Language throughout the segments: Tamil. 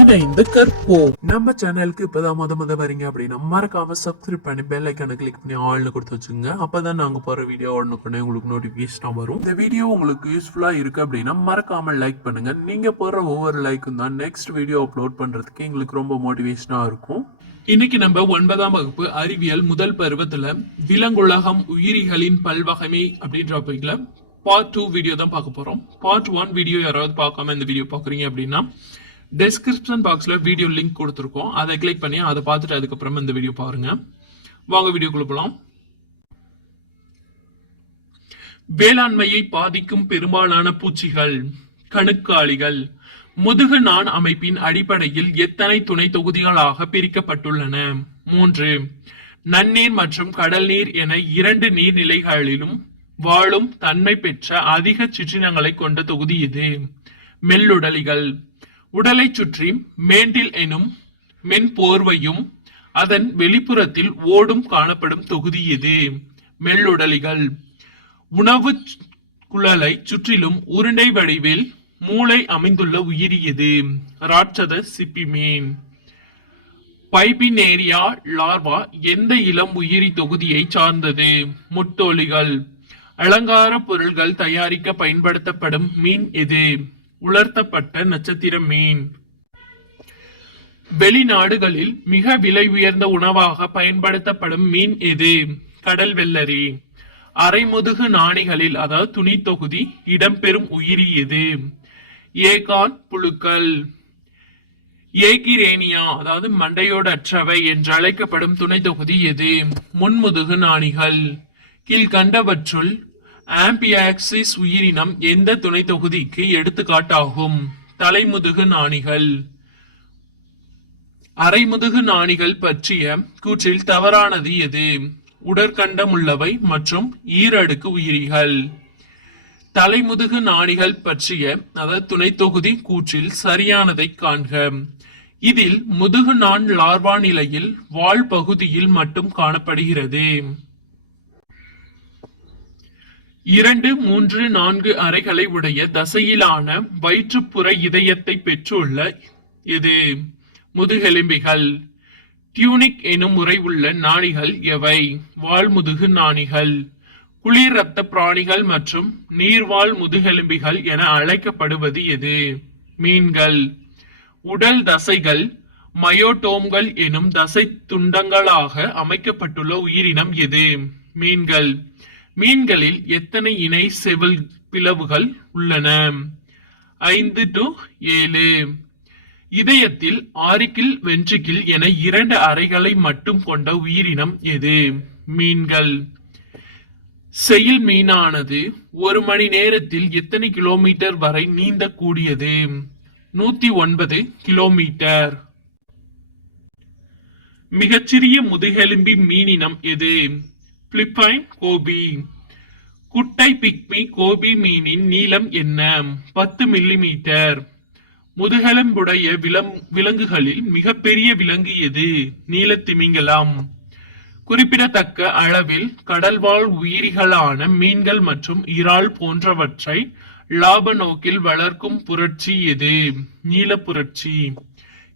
இணைந்து கற்போம். நம்ம சேனலுக்கு இப்பதான் முத வரீங்க அப்படின்னா மறக்காம சப்ஸ்கிரைப் பண்ணி பெல் ஐக்கான கிளிக் பண்ணி ஆல்னு கொடுத்து வச்சுங்க. அப்பதான் நாங்க போற வீடியோ உடனுக்குடனே உங்களுக்கு நோட்டிபிகேஷன் வரும். இந்த வீடியோ உங்களுக்கு யூஸ்ஃபுல்லா இருக்கு அப்படின்னா மறக்காம லைக் பண்ணுங்க. நீங்க போற ஒவ்வொரு லைக்கும் தான் நெக்ஸ்ட் வீடியோ அப்லோட் பண்றதுக்கு எங்களுக்கு ரொம்ப மோட்டிவேஷனா இருக்கும். இன்னைக்கு நம்ம 9ஆம் வகுப்பு அறிவியல் முதல் பருவத்துல விலங்குலகம் உயிரிகளின் பல்வகைமை அப்படின்ற டாபிக்ல பார்ட் 2 வீடியோ தான் பார்க்க போறோம். பார்ட் 1 வீடியோ யாராவது பார்க்காம இந்த வீடியோ பாக்குறீங்க அப்படின்னா டிஸ்கிரிப்ஷன் பாக்ஸ்ல வீடியோ லிங்க் கொடுத்துருக்கோம். அதை கிளிக் பண்ணி அதை பார்த்துட்டு அதுக்கப்புறமா இந்த வீடியோ பாருங்க. வாங்க வீடியோக்குள்ள போலாம். வேளாண்மையை பாதிக்கும் பெரும்பாலான பூச்சிகள் கணுக்காலிகள். முதுகு நான் அமைப்பின் அடிப்படையில் எத்தனை துணை தொகுதிகளாக பிரிக்கப்பட்டுள்ளன? 3. நன்னீர் மற்றும் கடல் நீர் என 2 நீர்நிலைகளிலும் வாழும் தன்மை பெற்ற அதிக சிற்றினங்களை கொண்ட தொகுதி இது. மெல்லுடலிகள். உடலை சுற்றி மேண்டில் எனும் மென்போர்வையும் அதன் வெளிப்புறத்தில் ஓடும் காணப்படும் தொகுதி இது. மெல்லுடலிகள். உணவு குழலை சுற்றிலும் உருண்டை வடிவில் மூளை அமைந்துள்ள உயிரி இது. ராட்சத சிப்பிமீன். பைபினேரியா லார்வா எந்த இளம் உயிரி தொகுதியை சார்ந்தது? முட்டோலிகள். அலங்கார பொருள்கள் தயாரிக்க பயன்படுத்தப்படும் மீன் எது? உலர்த்தப்பட்ட நட்சத்திர மீன். வெளிநாடுகளில் மிக விலை உயர்ந்த உணவாக பயன்படுத்தப்படும் மீன் எது? கடல் வெள்ளரி. அரைமுதுகு நாணிகளில் அதாவது துணி தொகுதி இடம்பெறும் உயிரி எது? ஏகான் புழுக்கள். ஏகிரேனியா அதாவது மண்டையோடற்றவை என்று அழைக்கப்படும் துணை தொகுதி எது? முன்முதுகு நாணிகள். கீழ்கண்டவற்றுள் ஆம்பியாக்சிஸ் உயிரினம் எந்த துணை தொகுதிக்கு எடுத்துக்காட்டாகும்? தலைமுதுகு நாணிகள். அரைமுதுகு நாணிகள் பற்றிய கூற்றில் தவறானது எது? உடற்கண்டம் உள்ளவை மற்றும் ஈரடுக்கு உயிரிகள். தலைமுதுகு நாணிகள் பற்றிய அதாவது துணை தொகுதி கூற்றில் சரியானதை காண்க. இதில் முதுகு நான் லார்வா நிலையில் வால் பகுதியில் மட்டும் காணப்படுகிறது. 2, 3, 4 அறைகளை உடைய தசையிலான வயிற்றுப்புற இதயத்தை பெற்றுள்ள இது? முதுகெலும்பிகள். டியூனிக் எனும் முறை உள்ள நாணிகள் எவை? வால்முதுகு நாணிகள். குளிர் இரத்த பிராணிகள் மற்றும் நீர்வாழ் முதுகெலும்பிகள் என அழைக்கப்படுவது எது? மீன்கள். உடல் தசைகள் மயோட்டோம்கள் எனும் தசை துண்டங்களாக அமைக்கப்பட்டுள்ள உயிரினம் எது? மீன்கள். மீன்களில் எத்தனை இணை செவில் பிளவுகள் உள்ளன? 5 to 7. இதயத்தில் ஆரிக்கிள் வென்ட்ரிக்கிள் என 2 அறைகளை மட்டும் கொண்ட உயிரினம் எது? மீன்கள். செயில் மீனானது 1 மணி நேரத்தில் எத்தனை கிலோமீட்டர் வரை நீந்தக்கூடியது? 109 கிலோமீட்டர். மிகச்சிறிய முதுகெலும்பி மீனினம் எது? பிலிப்பைன் கோபி. குட்டை பிக்மி கோபி மீனின் நீளம் என்ன? 10 மில்லிமீட்டர். முதுகெலும்புடைய விலங்குகளில் மிகப்பெரிய விலங்கு எது? நீலத்திமிங்கலம். குறிப்பிடத்தக்க அளவில் கடல்வாழ் உயிரிகளான மீன்கள் மற்றும் இறால் போன்றவற்றை லாப நோக்கில் வளர்க்கும் புரட்சி எது? நீல புரட்சி.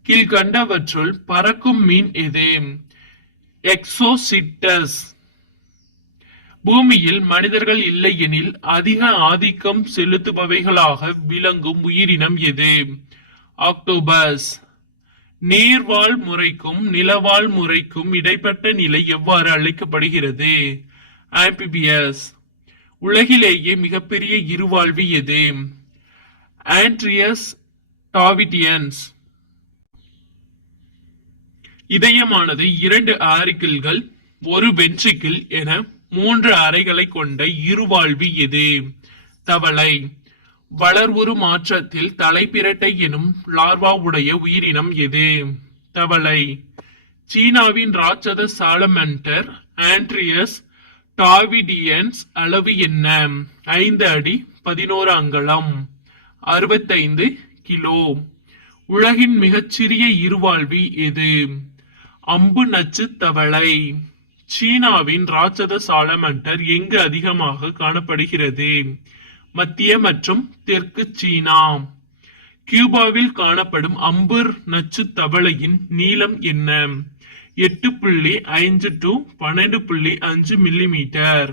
கீழ்கண்டவற்றுள் பறக்கும் மீன் எது? எக்ஸோசிட்டஸ். பூமியில் மனிதர்கள் இல்லை எனில் அதிக ஆதிக்கம் செலுத்துபவைகளாக விளங்கும் உயிரினம் எது? ஆக்டோபஸ். நீர்வாழ் முறைக்கும் நிலவாழ் முறைக்கும் இடைப்பட்ட நிலை எவ்வாறு அழைக்கப்படுகிறது? ஆம்பிபியஸ். உலகிலேயே மிகப்பெரிய இருவாழ்வி எது? ஆண்ட்ரியஸ் டாவிடியன்ஸ். இதயமானது 2 ஆரிக்கிள்கள் 1 வென்ட்ரிக்கிள் என 3 அறைகளை கொண்ட இருவாழ்வி எது? தவளை. வளர்வுறு மாற்றத்தில் தலைப்பிரட்டை எனும் லார்வா உடைய உயிரினம் எது? தவளை. சீனாவின் ராட்சத சாலமண்டர் ஆண்ட்ரியஸ் டாவிடியன்ஸ் அளவு என்ன? 5 அடி 11 அங்குலம் 65 கிலோ. உலகின் மிகச்சிறிய இருவாழ்வி எது? அம்பு நச்சு தவளை. சீனாவின் ராட்சத சாலமண்டர் எங்கு அதிகமாக காணப்படுகிறது? மத்திய மற்றும் தெற்கு சீனா. கியூபாவில் காணப்படும் அம்பர் நச்சு தவளையின் நீளம் என்ன? 8.5 to 12.5 மில்லிமீட்டர்.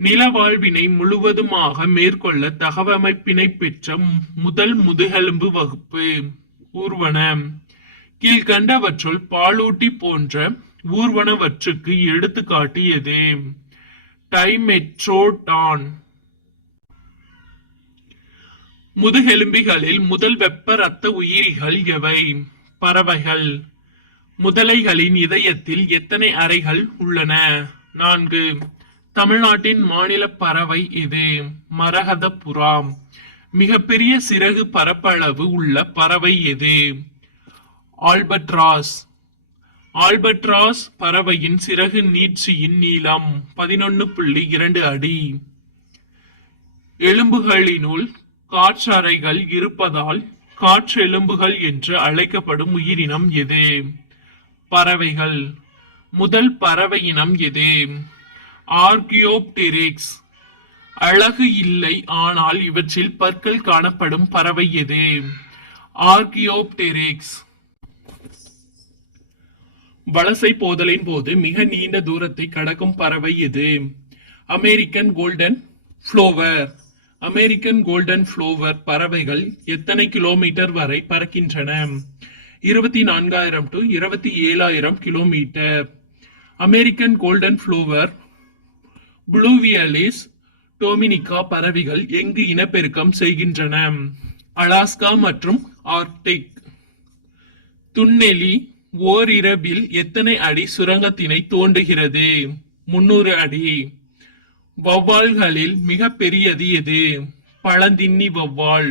நிலவாழ்வினை முழுவதுமாக மேற்கொள்ள தகவமைப்பினை பெற்ற முதல் முதுகெலும்பு வகுப்பு ஊர்வன. கீழ்கண்டவற்றுள் பாலூட்டி போன்ற ஊர்வனவற்றுக்கு எடுத்துக்காட்டு எது? டைமெட்ரோடான். முதுகெலும்பிகளில் முதல் வெப்ப இரத்த உயிரிகள் எவை? பறவைகள். முதலைகளின் இதயத்தில் எத்தனை அறைகள் உள்ளன? 4. தமிழ்நாட்டின் மாநில பறவை எது? மரகத புறா. மிகப்பெரிய சிறகு பரப்பளவு உள்ள பறவை எது? ஆல்பட்ராஸ். ஆல்பட்ராஸ் பறவையின் சிறகு நீட்சியின் நீளம் 11.2 அடி. எலும்புகளினுள் காற்றறைகள் இருப்பதால் காற்றெலும்புகள் என்று அழைக்கப்படும் உயிரினம் எது? பறவைகள். முதல் பறவை இனம் எது? ஆர்கியோப்டெரிக்ஸ். அழகு இல்லை ஆனால் இவற்றில் பற்கள் காணப்படும் பறவை எது? ஆர்கியோப்டெரிக்ஸ். வலசை போதலின் போது மிக நீண்ட தூரத்தை கடக்கும் பறவை எது? American golden plover. American golden plover பறவைகள் எத்தனை கிலோமீட்டர் வரை பறக்கின்றன? 24,000 to 27,000 kilometre. American golden plover புளூவியலிஸ் டொமினிகா பறவைகள் எங்கு இனப்பெருக்கம் செய்கின்றன? அலாஸ்கா மற்றும் ஆர்க்டிக். துண்ணெலி ஓரிரவில் எத்தனை அடி சுரங்கத்தினை தோண்டுகிறது? 300 அடி. வௌவால்களில் மிக பெரியது எது? பழந்தின்னி வௌவால்.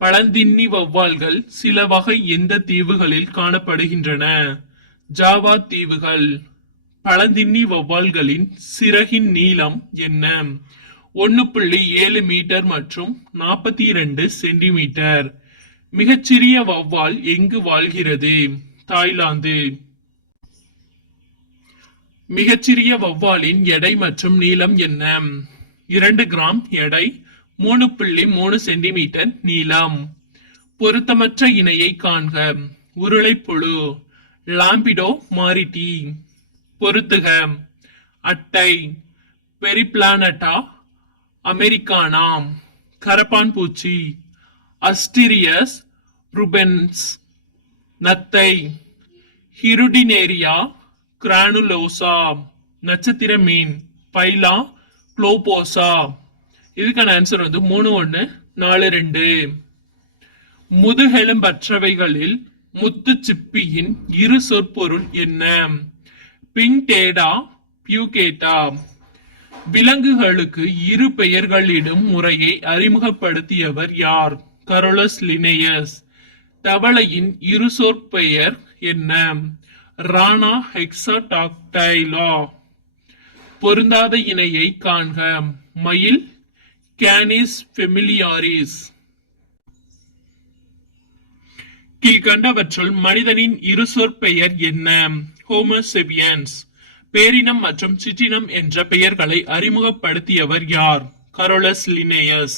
பழந்தின்னி வௌவால்கள் சில வகை எந்த தீவுகளில் காணப்படுகின்றன? ஜாவா தீவுகள். பழந்தின்னி வௌவால்களின் சிறகின் நீளம் என்ன? 1.7 மீட்டர் மற்றும் 42 சென்டிமீட்டர். மிகச்சிறிய வௌவால் எங்கு வாழ்கிறது? தாய்லாந்து. மிகச்சிறிய வௌவாலின் எடை மற்றும் நீளம் என்ன? 2 கிராம் எடை, 3.3 சென்டிமீட்டர் நீளம். பொருத்தமற்ற இணையை காண்க. உருளைப்புழு லாம்பிடோ மாரிட்டி. பொருத்துக. அட்டை பெரிப்ளானட்டா அமெரிக்கானா. கரப்பான் பூச்சி அஸ்டிரியஸ் ருபென்ஸ். நத்தை ஹிருடினேரியா கிரானுலோசா. நட்சத்திர மீன் பைலா குளோபோசா. இதுக்கான ஆன்சர் 3-1-4-2. முதுகெலும்பற்றவைகளில் முத்து சிப்பியின் இரு சொற்பொருள் என்ன? பிங்டேடா பியூகேட்டா. விலங்குகளுக்கு இரு பெயர்களிடும் முறையை அறிமுகப்படுத்தியவர் யார்? Carolus Linnaeus. தவளையின் இரு சொற்பெயர் என்ன? ரானா ஹெக்ஸாடாக்டைலா. பொருந்தாத இணையை காண்க. மயில் கேனிஸ் ஃபெமிலியாரிஸ். கீழ்கண்டவற்றுள் மனிதனின் இரு சொற்பெயர் என்ன? ஹோமோசெபியன்ஸ். பேரினம் மற்றும் சிற்றினம் என்ற பெயர்களை அறிமுகப்படுத்தியவர் யார்? Carolus Linnaeus.